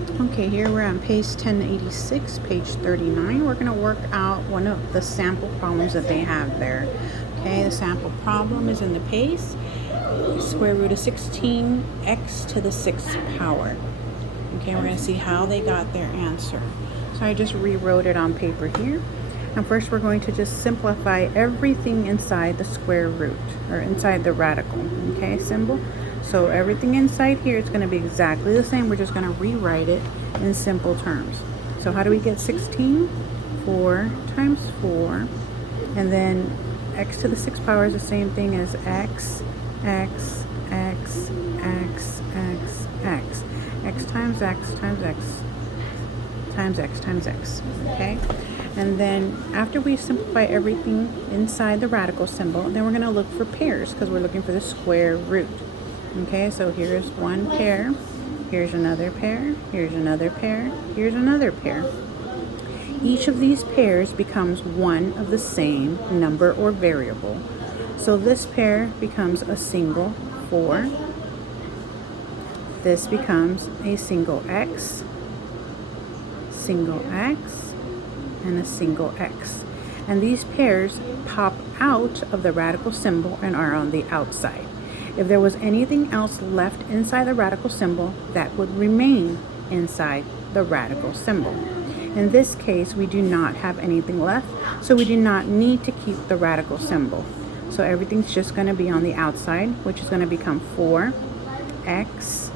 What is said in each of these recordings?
Okay, here we're on page 1086, page 39. We're going to work out one of the sample problems that they have there. Okay, the sample problem is in the PACE, square root of 16x to the 6th power. Okay, we're going to see how they got their answer. So I just rewrote it on paper here. And first we're going to just simplify everything inside the square root, or inside the radical, okay, symbol. So everything inside here is going to be exactly the same. We're just going to rewrite it in simple terms. So how do we get 16? 4 times 4. And then x to the 6th power is the same thing as x, x, x, x, x, x. X times x times x times x times x, okay? And then after we simplify everything inside the radical symbol, then we're going to look for pairs because we're looking for the square root. Okay, so here's one pair, here's another pair, here's another pair, here's another pair. Each of these pairs becomes one of the same number or variable. So this pair becomes a single 4. This becomes a single x, and a single x. And these pairs pop out of the radical symbol and are on the outside. If there was anything else left inside the radical symbol, that would remain inside the radical symbol. In this case, we do not have anything left, so we do not need to keep the radical symbol. So everything's just going to be on the outside, which is going to become 4x,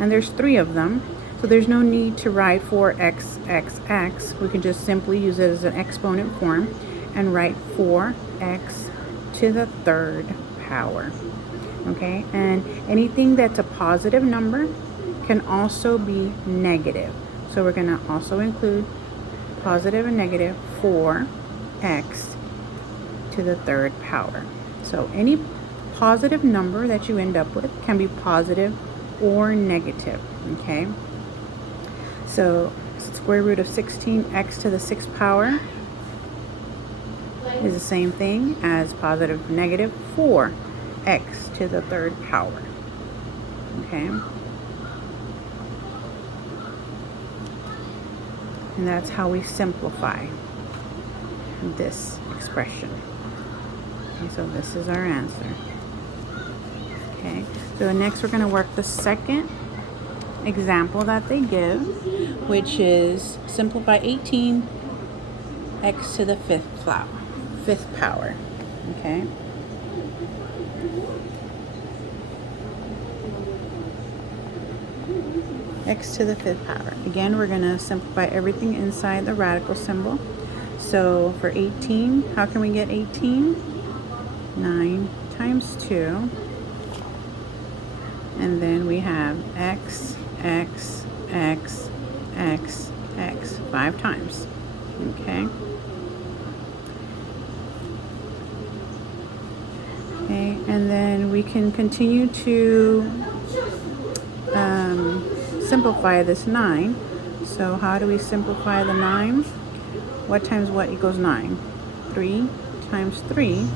and there's 3 of them. So there's no need to write 4x, x, x. We can just simply use it as an exponent form and write 4x to the 3rd power. Okay, and anything that's a positive number can also be negative. So we're going to also include positive and negative 4x to the 3rd power. So any positive number that you end up with can be positive or negative, okay? So square root of 16x to the 6th power is the same thing as positive negative 4x to the 3rd power, okay? And that's how we simplify this expression. Okay, so this is our answer. Okay, so next we're going to work the second example that they give, which is simplify 18x to the 5th power. Okay. X to the 5th power. Again, we're going to simplify everything inside the radical symbol. So for 18, how can we get 18? 9 times 2. And then we have x, x, x, x, x, 5 times. Okay. Okay, and then we can continue to simplify this 9. So how do we simplify the 9? What times what equals 9? 3 times 3.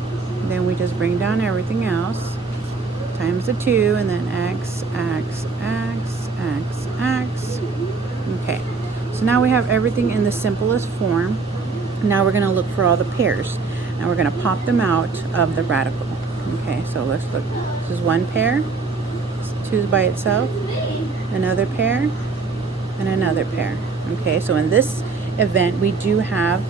Then we just bring down everything else times the 2, and then x, x, x, x, x. Okay, so now we have everything in the simplest form. Now we're going to look for all the pairs, and we're going to pop them out of the radical. Okay, so let's look. This is one pair, 2 by itself, another pair, and another pair. Okay, so in this event, we do have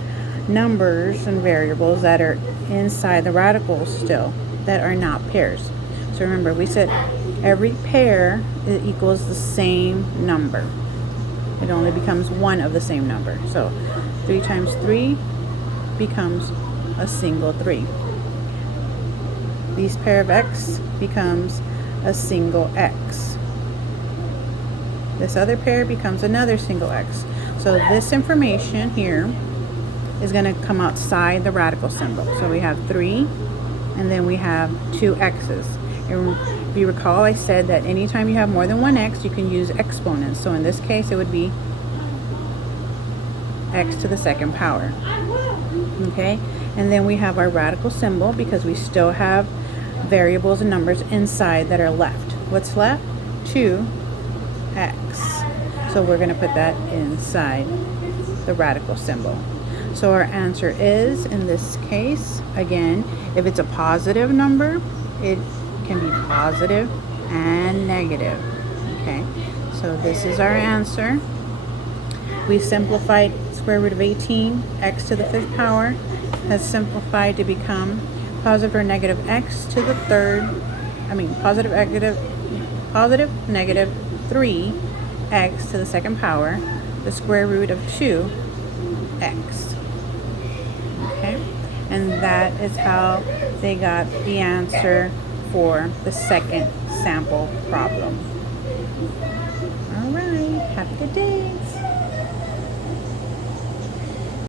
numbers and variables that are inside the radicals still that are not pairs. So remember, we said every pair equals the same number. It only becomes one of the same number. So 3 times 3 becomes a single 3. This pair of x becomes a single x. This other pair becomes another single x. So this information here is going to come outside the radical symbol. So we have 3, and then we have 2 x's. And if you recall, I said that anytime you have more than one x, you can use exponents. So in this case, it would be x to the 2nd power. Okay, and then we have our radical symbol because we still have variables and numbers inside that are left. What's left? 2x. So we're going to put that inside the radical symbol. So our answer is, in this case, again, if it's a positive number, it can be positive and negative. Okay, so this is our answer. We simplified square root of 18, x to the 5th power has simplified to become positive or negative x to the third, positive negative 3x to the 2nd power, the square root of 2x. Okay, and that is how they got the answer for the second sample problem. All right, have a good day.